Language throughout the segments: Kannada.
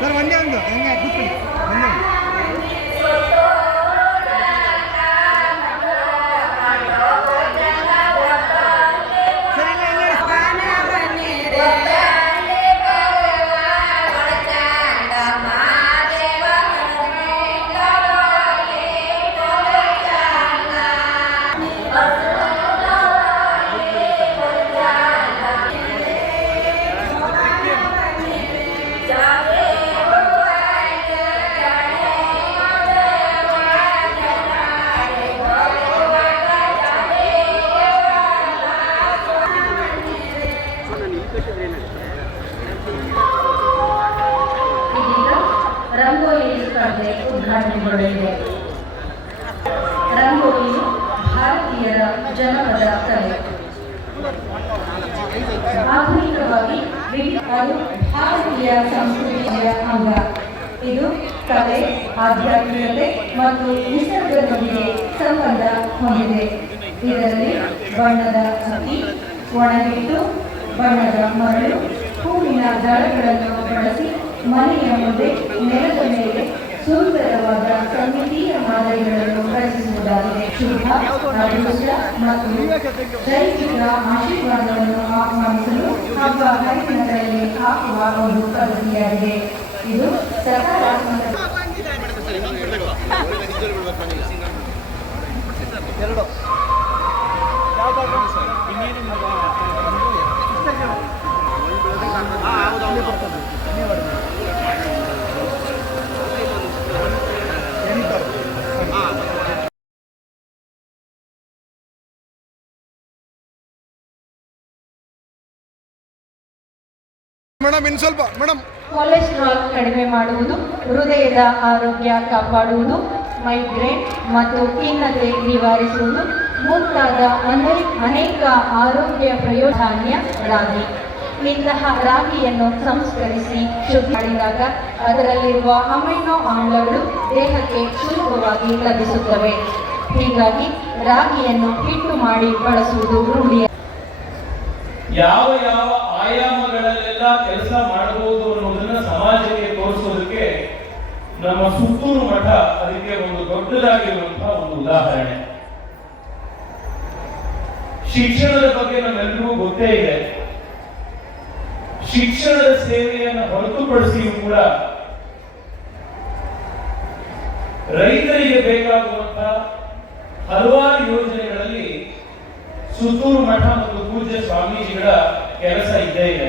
ಸರ್ ಒಂದೇ ಒಂದು. ಹಂಗೆ ಅದು ಭಾರತೀಯ ಸಂಸ್ಕೃತಿಯ ಅಂಗ. ಇದು ಕಲೆ, ಆಧ್ಯಾತ್ಮಿಕತೆ ಮತ್ತು ನಿಸರ್ಗದೊಂದಿಗೆ ಸಂಬಂಧ ಹೊಂದಿದೆ. ಇದರಲ್ಲಿ ಬಣ್ಣದ ಅಕ್ಕಿ ಒಣಗಿಟ್ಟು, ಬಣ್ಣದ ಮರಳು, ಹೂವಿನ ದಳಗಳನ್ನು ಬಳಸಿ ಮನೆಯ ಮುಂದೆ ನೆಲದ ಮೇಲೆ ಸುಂದರವಾದ ಸಮಿತಿಯ ಮಾದರಿಗಳನ್ನು ರಚಿಸುವುದಾಗಿದೆ. ಶುಭ ಅದೃಷ್ಟ ಮತ್ತು ದೈಹಿಕ ಆಶೀರ್ವಾದವನ್ನು ಆಹ್ವಾನಿಸಲು ಹಬ್ಬ ಹರಿದಿನಗಳಲ್ಲಿ ಹಾಕುವ ಒಂದು ಪ್ರಗತಿಯಾಗಿದೆ ಇದು ಸಕಾರಾತ್ಮಕ ಮೇಡಮ್ ಇನ್ ಸ್ವಲ್ಪ ಮೇಡಮ್. ಕೊಲೆಸ್ಟ್ರಾಲ್ ಕಡಿಮೆ ಮಾಡುವುದು ಹೃದಯದ ಆರೋಗ್ಯ ಕಾಪಾಡುವುದು ಮೈಗ್ರೇನ್ ಮತ್ತು ಖಿನ್ನತೆ ನಿವಾರಿಸುವುದು ಮುಂತಾದ ಅನೇಕ ಅನೇಕ ಆರೋಗ್ಯ ಪ್ರಯೋಜನೀಯ ರಾಗಿ ಇಂತಹ ರಾಗಿಯನ್ನು ಸಂಸ್ಕರಿಸಿ ಶುದ್ಧ ಮಾಡಿದಾಗ ಅದರಲ್ಲಿರುವ ಅಮೈನೋ ಆಮ್ಲಗಳು ದೇಹಕ್ಕೆ ಸುಲಭವಾಗಿ ಲಭಿಸುತ್ತವೆ. ಹೀಗಾಗಿ ರಾಗಿಯನ್ನು ಹಿಟ್ಟು ಮಾಡಿ ಬಳಸುವುದು ರೂಢಿಯ ಯಾವ ಯಾವ ಆಯಾಮಗಳಲ್ಲೆಲ್ಲ ಕೆಲಸ ಮಾಡಬಹುದು ಅನ್ನೋದನ್ನ ಸಮಾಜಕ್ಕೆ ತೋರಿಸೋದಕ್ಕೆ ನಮ್ಮ ಸುತ್ತೂರು ಮಠ ಅದಕ್ಕೆ ಒಂದು ದೊಡ್ಡದಾಗಿರುವಂತಹ ಒಂದು ಉದಾಹರಣೆ. ಶಿಕ್ಷಣದ ಬಗ್ಗೆ ನಮ್ಮೆಲ್ಲರಿಗೂ ಗೊತ್ತೇ ಇದೆ. ಶಿಕ್ಷಣದ ಸೇವೆಯನ್ನು ಹೊರತುಪಡಿಸಿಯೂ ಕೂಡ ರೈತರಿಗೆ ಬೇಕಾಗುವಂತಹ ಹಲವಾರು ಯೋಜನೆಗಳಲ್ಲಿ ಸುತ್ತೂರು ಮಠ ಮತ್ತು ಪೂಜ್ಯ ಸ್ವಾಮೀಜಿಗಳ ಕೆಲಸ ಇದ್ದೇ ಇದೆ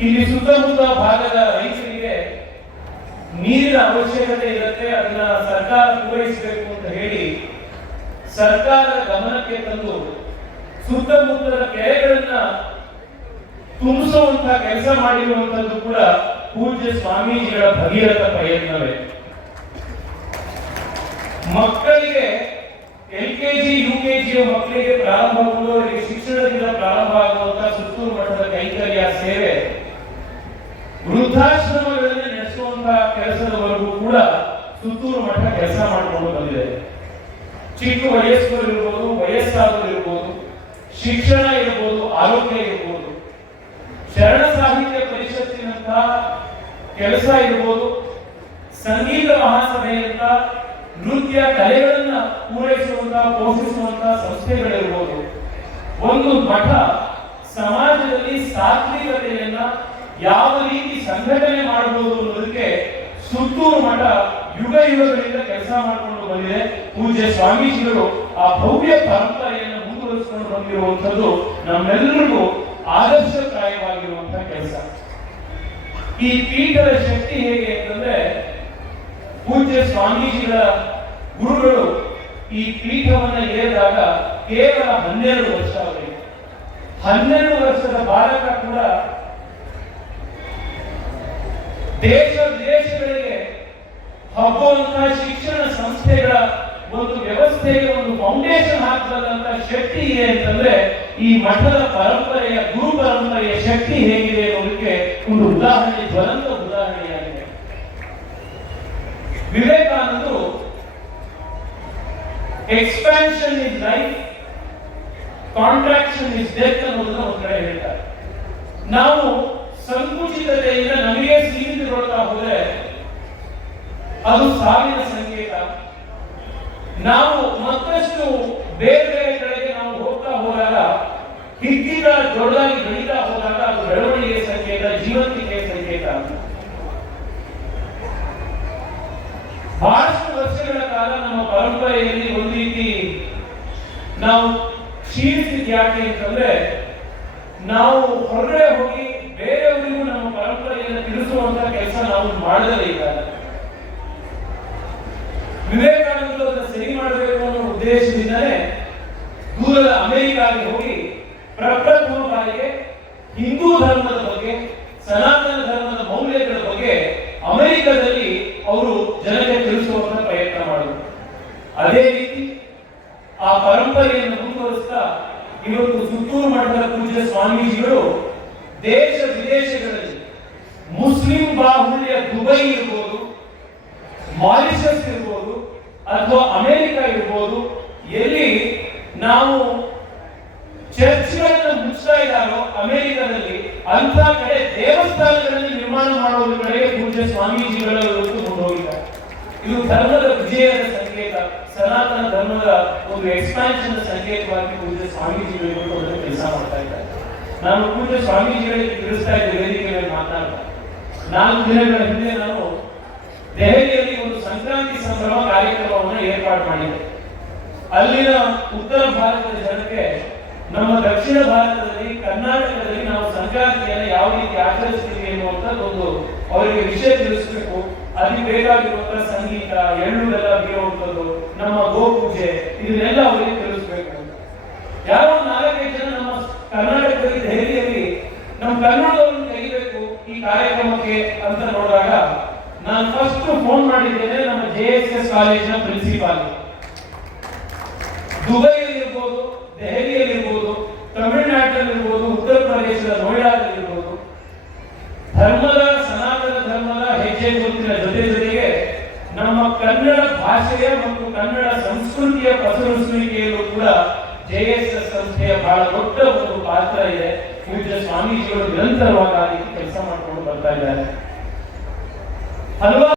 ಇಲ್ಲಿ ಸುತ್ತಮುತ್ತ ಭಾಗದ ರೈತರಿಗೆ ನೀರಿನ ಅವಶ್ಯಕತೆ ಇರುತ್ತೆ ಅದನ್ನ ಸರ್ಕಾರ ಪೂರೈಸಬೇಕು ಅಂತ ಹೇಳಿ ಸರ್ಕಾರದ ಗಮನಕ್ಕೆ ತಂದು ಸುತ್ತಮುತ್ತಲ ಕೆರೆಗಳನ್ನ ತುಂಬಿಸುವಂತ ಕೆಲಸ ಮಾಡಿರುವಂತದ್ದು ಕೂಡ ಪೂಜ್ಯ ಸ್ವಾಮೀಜಿಗಳ ಭಗೀರಥ ಪ್ರಯತ್ನವೇ ಮಕ್ಕಳಿಗೆ L K G, U K ಮಕ್ಕಳಿಗೆ ಪ್ರಾರಂಭವಾಗುವುದು ಅವರಿಗೆ ಶಿಕ್ಷಣದಿಂದ ಪ್ರಾರಂಭ ಆಗುವಂತಹ ಸುತ್ತೂರು ಮಠದ ಕೈಂಕರ್ಯ ಸೇವೆ. ವೃದ್ಧಾಶ್ರಮಗಳಲ್ಲಿ ನಡೆಸುವಂತಹ ಕೆಲಸದವರೆಗೂ ಕೂಡ ಸುತ್ತೂರು ಮಠ ಕೆಲಸ ಮಾಡಿಕೊಂಡು ಬಂದಿದೆ. ಚಿಕ್ಕ ವಯಸ್ಕರು ಇರ್ಬೋದು, ವಯಸ್ಸಾದವರು ಇರ್ಬೋದು, ಶಿಕ್ಷಣ ಇರ್ಬೋದು, ಆರೋಗ್ಯ ಇರ್ಬೋದು, ಶರಣ ಸಾಹಿತ್ಯ ಪರಿಷತ್ತಿನಂತಹ ಕೆಲಸ ಇರ್ಬೋದು, ಸಂಗೀತ ಮಹಾಸಭೆಯಂತ ನೃತ್ಯ ಕಲೆಗಳನ್ನ ಪೂರೈಸುವಂತಹ ಪೋಷಿಸುವಂತಹ ಸಂಸ್ಥೆಗಳಿರ್ಬೋದು. ಒಂದು ಮಠ ಸಮಾಜದಲ್ಲಿ ಸಾತ್ವಿಕತೆಯನ್ನ ಯಾವ ರೀತಿ ಸಂಘಟನೆ ಮಾಡಬಹುದು ಅನ್ನೋದಕ್ಕೆ ಸುತ್ತೂರು ಮಠ ಯುಗ ಯುಗಗಳಿಂದ ಕೆಲಸ ಮಾಡಿಕೊಂಡು ಬಂದಿದೆ. ಪೂಜ್ಯ ಸ್ವಾಮೀಜಿಗಳು ಆ ಭವ್ಯ ಪರಂಪರೆಯನ್ನು ಮುಂದುವರಿಸಿಕೊಂಡು ಬಂದಿರುವಂತದ್ದು ನಮ್ಮೆಲ್ಲರಿಗೂ ಆದರ್ಶಪ್ರಾಯವಾಗಿರುವಂತಹ ಕೆಲಸ. ಈ ಪೀಠದ ಶಕ್ತಿ ಹೇಗೆ ಅಂತಂದ್ರೆ ಪೂಜ್ಯ ಸ್ವಾಮೀಜಿಗಳ ಗುರುಗಳು ಈ ಪೀಠವನ್ನು ಏರಿದಾಗ ಕೇವಲ ಹನ್ನೆರಡು ವರ್ಷ ಅವರಿಗೆ. ಹನ್ನೆರಡು ವರ್ಷದ ಬಾಲಕ ಕೂಡ ದೇಶ ವಿದೇಶಗಳಿಗೆ ಹಬ್ಬುವಂತಹ ಶಿಕ್ಷಣ ಸಂಸ್ಥೆಗಳ ಒಂದು ವ್ಯವಸ್ಥೆಗೆ ಒಂದು ಫೌಂಡೇಶನ್ ಹಾಕಬಲ್ಲಂತ ಶಕ್ತಿ ಇದೆ ಅಂತಂದ್ರೆ ಈ ಮಠದ ಪರಂಪರೆಯ ಗುರು ಪರಂಪರೆಯ ಶಕ್ತಿ ಹೇಗಿದೆ ಅನ್ನೋದಕ್ಕೆ ಒಂದು ಉದಾಹರಣೆ ಜ್ವಲಂತ ಉದಾಹರಣೆಯಾಗಿದೆ ವಿವೇಕಾನಂದರು expansion is life contraction is death ಅನ್ನೋದನ್ನ ಒಂದು ಕಡೆ ಹೇಳ್ತಾರೆ. ನಾವು ಸಂಕುಚಿತತೆಯಿಂದ ನಮಗೆ ಸೀಮಿತಗೊಳ್ತಾ ಹೋದ್ರೆ ಅದು ಸಾವಿನ ಸಂಕೇತ. ನಾವು ಮತ್ತಷ್ಟು ಬೇರೆ ಬೇರೆ ಕಡೆಗೆ ನಾವು ಹೋಗ್ತಾ ಹೋದಾಗ ಹಿಗ್ಗಿಗಳ ದೊಡ್ಡದಾಗಿ ಬೆಳೀತಾ ಹೋದಾಗ ಅದು ಬೆಳವಣಿಗೆ ಸಂಕೇತ ಜೀವಂತಿಕೆ ಸಂಕೇತ ಬಹಳಷ್ಟು ವರ್ಷಗಳ ಕಾಲ ನಮ್ಮ ಪರಂಪರೆಯಲ್ಲಿ ಒಂದು ರೀತಿ ನಾವು ಕ್ಷೀಣಿಸಿದ್ ಯಾಕೆ ಅಂತಂದ್ರೆ ನಾವು ಹೊರಗಡೆ ಹೋಗಿ ಬೇರೆಯವರಿಗೂ ನಮ್ಮ ಪರಂಪರೆಯನ್ನು ತಿಳಿಸುವಂತ ಕೆಲಸ ನಾವು ಮಾಡದೇ ಇಲ್ಲ ವಿವೇಕಾನಂದರು ಅದನ್ನು ಸರಿ ಮಾಡಬೇಕು ಅನ್ನೋ ಉದ್ದೇಶದಿಂದಲೇ ದೂರದ ಅಮೆರಿಕಾಗೆ ಹೋಗಿ ಪ್ರಪ್ರಥಮ ಬಾರಿಗೆ ಹಿಂದೂ ಧರ್ಮದ ಬಗ್ಗೆ, ಸನಾತನ ಧರ್ಮದ ಮೌಲ್ಯಗಳ ಬಗ್ಗೆ ಅಮೆರಿಕದಲ್ಲಿ ಅವರು ಮಾಡಿದರು ಅದೇ ರೀತಿ ಆ ಪರಂಪರೆಯನ್ನು ಮುಂದುವರಿಸ್ತಾ ಇವತ್ತು ಸುತ್ತೂರು ಮಠದ ಪೂಜ್ಯ ಸ್ವಾಮೀಜಿಗಳು ದೇಶ ವಿದೇಶಗಳಲ್ಲಿ ಮುಸ್ಲಿಂ ಬಾಹುಳ್ಯ ದುಬೈ ಇರ್ಬೋದು, ಮಾರಿಷಸ್ ಇರ್ಬೋದು, ಅಥವಾ ಅಮೆರಿಕ ಇರ್ಬೋದು, ಎಲ್ಲಿ ನಾವು ಚರ್ಚ್ಗಳನ್ನ ಮುಚ್ಚಾ ಇದ್ದಾರೋ ಅಮೆರಿಕದಲ್ಲಿ ಅಂತ ಕಡೆ ದೇವಸ್ಥಾನಗಳಲ್ಲಿ ನಿರ್ಮಾಣ ಮಾಡೋದ್ರ ಕಡೆಗೆ ಪೂಜ್ಯ ಸ್ವಾಮೀಜಿಗಳ ಇವತ್ತು ಮುಂದೋಗಿದ್ದಾರೆ ಇದು ಧರ್ಮದ ವಿಜಯದ ಸಂಕೇತ. ಸನಾತನ ಧರ್ಮದ ಒಂದು ಎಕ್ಸ್ಪಾನ್ಷನ್ ಸಂಕೇತವಾಗಿ ಪೂಜೆ ಸ್ವಾಮೀಜಿಗಳು ಒಂದು ಕೆಲಸ ಮಾಡ್ತಾ ಇದ್ದಾರೆ. ನಾನು ಪೂಜ್ಯ ಸ್ವಾಮೀಜಿಗಳಿಗೆ ತಿಳಿಸ್ತಾ ಇದ್ದ ವೇದಿಕೆಯಲ್ಲಿ ಮಾತಾಡ್ತಾ ನಾಲ್ಕು ದಿನಗಳ ಹಿಂದೆ ನಾನು ದೆಹಲಿಯಲ್ಲಿ ಒಂದು ಸಂಕ್ರಾಂತಿ ಸಂಭ್ರಮ ಕಾರ್ಯಕ್ರಮವನ್ನು ಏರ್ಪಾಡು ಮಾಡಿದೆ. ಅಲ್ಲಿನ ಉತ್ತರ ಭಾರತದ ಜನಕ್ಕೆ ನಮ್ಮ ದಕ್ಷಿಣ ಭಾರತದಲ್ಲಿ, ಕರ್ನಾಟಕದಲ್ಲಿ ನಾವು ಸಂಕ್ರಾಂತಿಯನ್ನು ಯಾವ ರೀತಿ ಆಚರಿಸ್ತೀವಿ ಎನ್ನುವಂಥದ್ದು ಒಂದು ಅವರಿಗೆ ವಿಷಯ ತಿಳಿಸಬೇಕು. ಅಲ್ಲಿ ಬೇಕಾಗಿರುವಂತಹ ಸಂಗೀತ, ಎಳ್ಳು ಎಲ್ಲ ಬೀರುವಂಥದ್ದು ನಮ್ಮ ಗೋಪೂಜೆ, ಇದನ್ನೆಲ್ಲ ಅವರಿಗೆ ತಿಳಿಸ್ಬೇಕು ಯಾರೋ ನಾಲ್ಕೈದು ಜನ ನಮ್ಮ ಕರ್ನಾಟಕದಲ್ಲಿ ದೆಹಲಿಯಲ್ಲಿ ನಮ್ಮ ಕನ್ನಡವನ್ನು ತೆಗಿಬೇಕು ಈ ಕಾರ್ಯಕ್ರಮಕ್ಕೆ ಅಂತ ನೋಡಿದಾಗ ನಾನು ಫಸ್ಟ್ ಫೋನ್ ಮಾಡಿದ್ದೇನೆ ನಮ್ಮ ಜೆ ಎಸ್ ಎಸ್ ಕಾಲೇಜಿನ ಪ್ರಿನ್ಸಿಪಾಲ್ ದುಬೈಯಲ್ಲಿ ಇರ್ಬೋದು, ದೆಹಲಿಯಲ್ಲಿ ಇರ್ಬೋದು ತಮಿಳುನಾಡಿನಲ್ಲಿ ಇರ್ಬೋದು, ಉತ್ತರ ಪ್ರದೇಶದ ನೋಯ್ಡಾದಲ್ಲಿ ಇರ್ಬೋದು. ಧರ್ಮದ, ಸನಾತನ ಧರ್ಮದ ಹೆಜ್ಜೆ ಗುರುತಿನ ಜೊತೆ ಜೊತೆಗೆ ನಮ್ಮ ಕನ್ನಡ ಭಾಷೆಯ ಮತ್ತು ಕನ್ನಡ ಸಂಸ್ಕೃತಿಯ ಪಸರಿಸುವಿಕೆಯಲ್ಲೂ ಕೂಡ ಜೆಎಸ್ಎಸ್ ಸಂಸ್ಥೆಯ ಬಹಳ ದೊಡ್ಡ ಒಂದು ಪಾತ್ರ ಇದೆ. ವಿವಿಧ ಸ್ವಾಮೀಜಿಗಳು ನಿರಂತರವಾಗಿ ಕೆಲಸ ಮಾಡಿಕೊಂಡು ಬರ್ತಾ ಇದ್ದಾರೆ. ಹಲವಾರು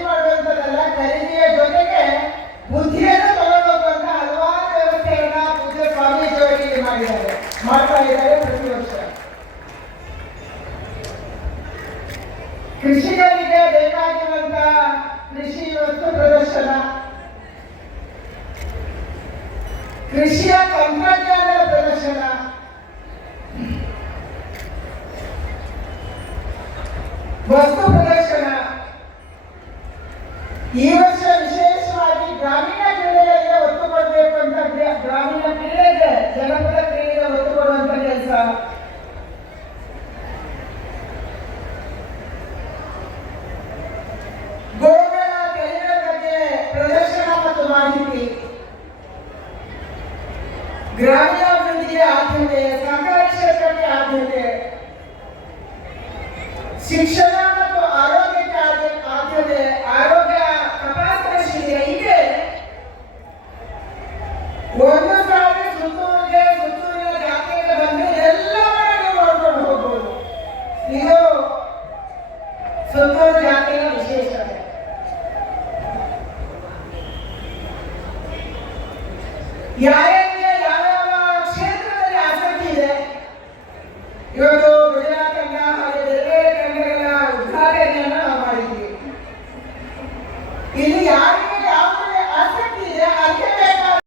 കൃഷികൾ